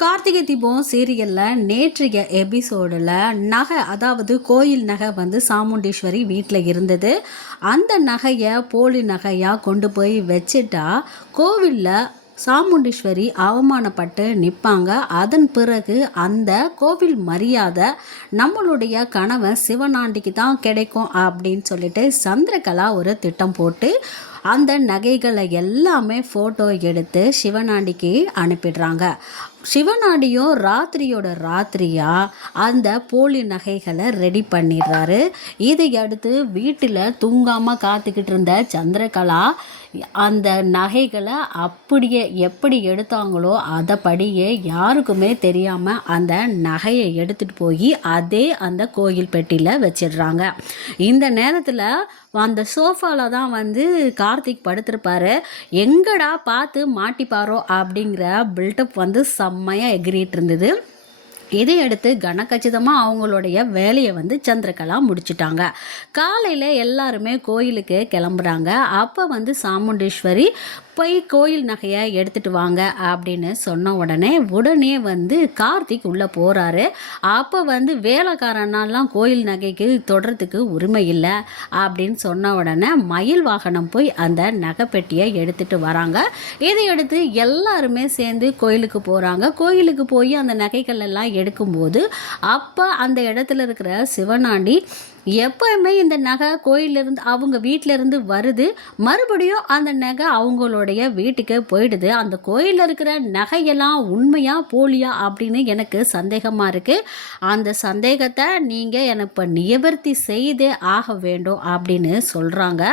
கார்த்திகை தீபம் சீரியலில் நேற்றைய எபிசோடில் நகை அதாவது கோயில் நகை வந்து சாமுண்டீஸ்வரி வீட்டில் இருந்தது. அந்த நகையை போலி நகையாக கொண்டு போய் வச்சுட்டா கோவிலில் சாமுண்டீஸ்வரி அவமானப்பட்டு நிற்பாங்க அதன் பிறகு அந்த கோவில் மரியாதை நம்மளுடைய கணவன் சிவனாண்டிக்கு தான் கிடைக்கும் அப்படின்னு சொல்லிட்டு சந்திரகலா ஒரு திட்டம் போட்டு அந்த நகைகளை எல்லாமே ஃபோட்டோ எடுத்து சிவனாண்டிக்கு அனுப்பிடுறாங்க. சிவனாடியும் ராத்திரியோட ராத்திரியாக அந்த போலி நகைகளை ரெடி பண்ணிடுறாரு. இதை அடுத்து வீட்டில் தூங்காமல் காத்துக்கிட்டு இருந்த சந்திரகலா அந்த நகைகளை அப்படியே எப்படி எடுத்தாங்களோ அதைப்படியே யாருக்குமே தெரியாமல் அந்த நகையை எடுத்துகிட்டு போய் அதே அந்த கோயில் பெட்டியில் வச்சிடுறாங்க. இந்த நேரத்தில் அந்த சோஃபாவில் தான் வந்து கார்த்திக் படுத்திருப்பாரு. எங்கடா பார்த்து மாட்டிப்பாரோ அப்படிங்கிற பில்டப் வந்து செம்மையாக எகிரிட்டு இருந்தது. இதையடுத்து கனகச்சிதமாக அவங்களுடைய வேலையை வந்து சந்திரகலா முடிச்சிட்டாங்க. காலையில் எல்லாருமே கோயிலுக்கு கிளம்புறாங்க. அப்போ வந்து சாமுண்டீஸ்வரி போய் கோயில் நகையை எடுத்துகிட்டு வாங்க அப்படின்னு சொன்ன உடனே உடனே வந்து கார்த்திக் உள்ளே போகிறாரு அப்போ வந்து வேலைக்காரனாலாம் கோயில் நகைக்கு தொடுறதுக்கு உரிமை இல்லை அப்படின்னு சொன்ன உடனே மயில் வாகனம் போய் அந்த நகைப்பெட்டியை எடுத்துகிட்டு வராங்க. இதை எடுத்து எல்லாருமே சேர்ந்து கோயிலுக்கு போகிறாங்க கோயிலுக்கு போய் அந்த நகைகள் எல்லாம் எடுக்கும்போது அப்போ அந்த இடத்துல இருக்கிற சிவனாண்டி எப்போவுமே இந்த நகை கோயிலிருந்து அவங்க வீட்டிலேருந்து வருது. மறுபடியும் அந்த நகை அவங்களுடைய வீட்டுக்கு போயிடுது. அந்த கோயிலில் இருக்கிற நகையெல்லாம் உண்மையாக போலியா அப்படின்னு எனக்கு சந்தேகமாக இருக்குது அந்த சந்தேகத்தை நீங்கள் எனக்கு இப்போ நிவர்த்தி செய்தே ஆக வேண்டும் அப்படின்னு சொல்கிறாங்க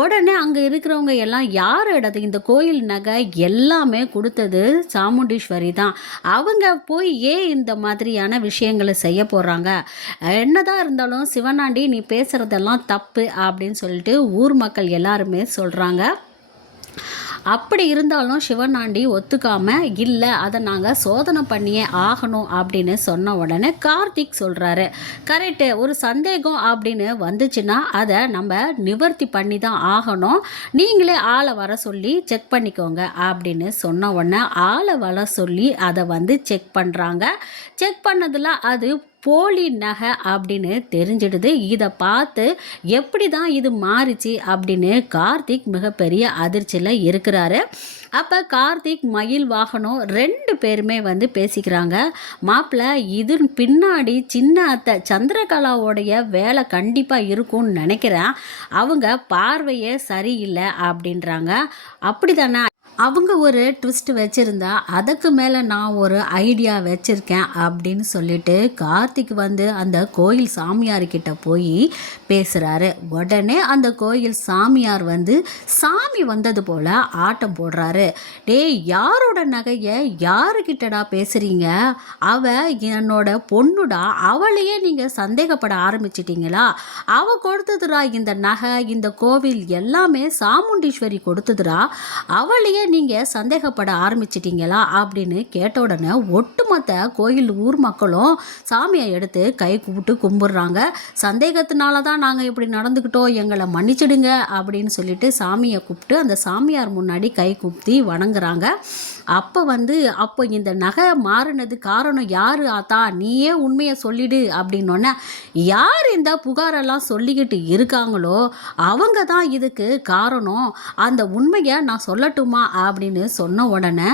உடனே அங்கே இருக்கிறவங்க எல்லாம் யார் இடது இந்த கோயில் நகை எல்லாமே கொடுத்தது சாமுண்டீஸ்வரி தான். அவங்க போய் ஏன் இந்த மாதிரியான விஷயங்களை செய்ய போகிறாங்க என்னதான் இருந்தாலும் சிவனாண்டி நீ பேசுகிறதெல்லாம் தப்பு அப்படின்னு சொல்லிட்டு ஊர் மக்கள் எல்லாருமே சொல்கிறாங்க அப்படி இருந்தாலும் சிவனாண்டி ஒத்துக்காமல் இல்லை அதை நாங்கள் சோதனை பண்ணியே ஆகணும் அப்படின்னு சொன்ன உடனே கார்த்திக் சொல்கிறாரு கரெக்டு ஒரு சந்தேகம் அப்படின்னு வந்துச்சுன்னா அதை நம்ம நிவர்த்தி பண்ணி தான் ஆகணும். நீங்களே ஆளை வர சொல்லி செக் பண்ணிக்கோங்க அப்படின்னு சொன்ன உடனே ஆளை வர சொல்லி அதை வந்து செக் பண்ணுறாங்க செக் பண்ணதில் அது போலி நகை அப்படின்னு தெரிஞ்சிடுது. இதை பார்த்து எப்படி தான் இது மாறிச்சு அப்படின்னு கார்த்திக் மிகப்பெரிய அதிர்ச்சியில் இருக்கிறாரு. அப்போ கார்த்திக் மயில் வாகனம் ரெண்டு பேருமே வந்து பேசிக்கிறாங்க. மாப்பிள்ளை இது பின்னாடி சின்ன அத்தை சந்திரகலாவோடைய வேலை கண்டிப்பாக இருக்கும்னு நினைக்கிறேன். அவங்க பார்வையே சரியில்லை அப்படின்றாங்க. அப்படி தானே அவங்க ஒரு ட்விஸ்ட் வச்சுருந்தா அதுக்கு மேலே நான் ஒரு ஐடியா வச்சுருக்கேன் அப்படின்னு சொல்லிட்டு கார்த்திக் வந்து அந்த கோயில் சாமியார்கிட்ட போய் பேசுகிறாரு உடனே அந்த கோயில் சாமியார் வந்து சாமி வந்தது போல் ஆட்டம் போடுறாரு. டேய் யாரோட நகையை யாருக்கிட்டடா பேசுகிறீங்க அவ என்னோட பொண்ணுடா. அவளையே நீங்கள் சந்தேகப்பட ஆரம்பிச்சிட்டிங்களா? அவ கொடுத்ததுடா இந்த நகை இந்த கோவில் எல்லாமே சாமுண்டீஸ்வரி கொடுத்ததுடா. அவளையே நீங்கள் சந்தேகப்பட ஆரம்பிச்சிட்டிங்களா அப்படின்னு கேட்ட உடனே ஒட்டுமொத்த கோயில் ஊர் மக்களும் சாமியை எடுத்து கை கூப்பிட்டு கும்பிட்றாங்க. சந்தேகத்தினால தான் நாங்கள் இப்படி நடந்துக்கிட்டோம் எங்களை மன்னிச்சிடுங்க அப்படின்னு சொல்லிட்டு சாமியை கூப்பிட்டு அந்த சாமியார் முன்னாடி கை கூப்பி வணங்குறாங்க. அப்போ வந்து அப்போ இந்த நகை மாறினது காரணம் யார் ஆத்தா? நீயே உண்மையை சொல்லிடு அப்படின்னோடனே யார் இந்த புகாரெல்லாம் சொல்லிக்கிட்டு இருக்காங்களோ அவங்க தான் இதுக்கு காரணம். அந்த உண்மையை நான் சொல்லட்டுமா அப்படின்னு சொன்ன உடனே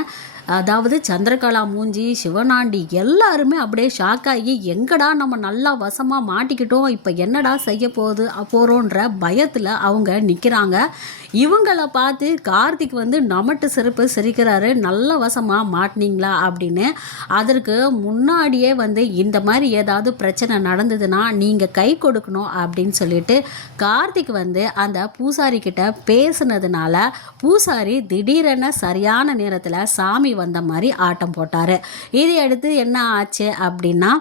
அதாவது சந்திரகலா மூஞ்சி சிவனாண்டி எல்லாருமே அப்படியே ஷாக் ஆகி எங்கடா நம்ம நல்லா வசமாக மாட்டிக்கிட்டோம் இப்போ என்னடா செய்ய போகுது போகிறோன்ற பயத்தில் அவங்க நிற்கிறாங்க இவங்களை பார்த்து கார்த்திக் வந்து நமட்டு சிறப்பு சிரிக்கிறாரு நல்ல வசமாக மாட்டினீங்களா? அப்படின்னு. அதற்கு முன்னாடியே வந்து இந்த மாதிரி ஏதாவது பிரச்சனை நடந்ததுன்னா நீங்கள் கை கொடுக்கணும் அப்படின்னு சொல்லிட்டு கார்த்திக் வந்து அந்த பூசாரி கிட்ட பேசுனதுனால பூசாரி திடீரென சரியான நேரத்தில் சாமி வந்த மாதிரி ஆட்டம் போட்டார். இதையடுத்து என்ன ஆச்சு அப்படின்னா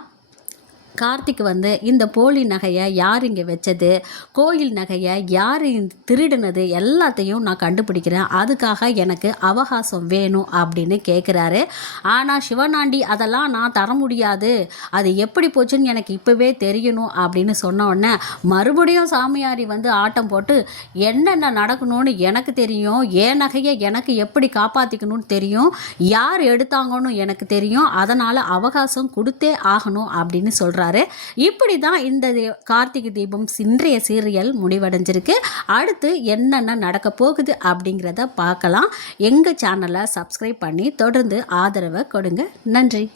கார்த்திக் வந்து இந்த போலி நகையை யார் இங்கே வச்சது? கோயில் நகையை யார் திருடினது? எல்லாத்தையும் நான் கண்டுபிடிக்கிறேன். அதுக்காக எனக்கு அவகாசம் வேணும் அப்படின்னு கேட்குறாரு ஆனால் சிவனாண்டி அதெல்லாம் நான் தர முடியாது. அது எப்படி போச்சுன்னு எனக்கு இப்போவே தெரியணும் அப்படின்னு சொன்ன உடனே மறுபடியும் சாமியாரி வந்து ஆட்டம் போட்டு என்னென்ன நடக்கணும்னு எனக்கு தெரியும். என் நகையை எனக்கு எப்படி காப்பாற்றிக்கணும்னு தெரியும். யார் எடுத்தாங்கன்னு எனக்கு தெரியும். அதனால் அவகாசம் கொடுத்தே ஆகணும் அப்படின்னு சொல்கிறேன் இப்படி தான் இந்த தீ- கார்த்திகை தீபம் இன்றைய சீரியல் முடிவடைஞ்சிருக்கு. அடுத்து என்னென்ன நடக்க போகுது அப்படிங்கிறத பார்க்கலாம். எங்கள் சேனலை சப்ஸ்கிரைப் பண்ணி தொடர்ந்து ஆதரவை கொடுங்க. நன்றி.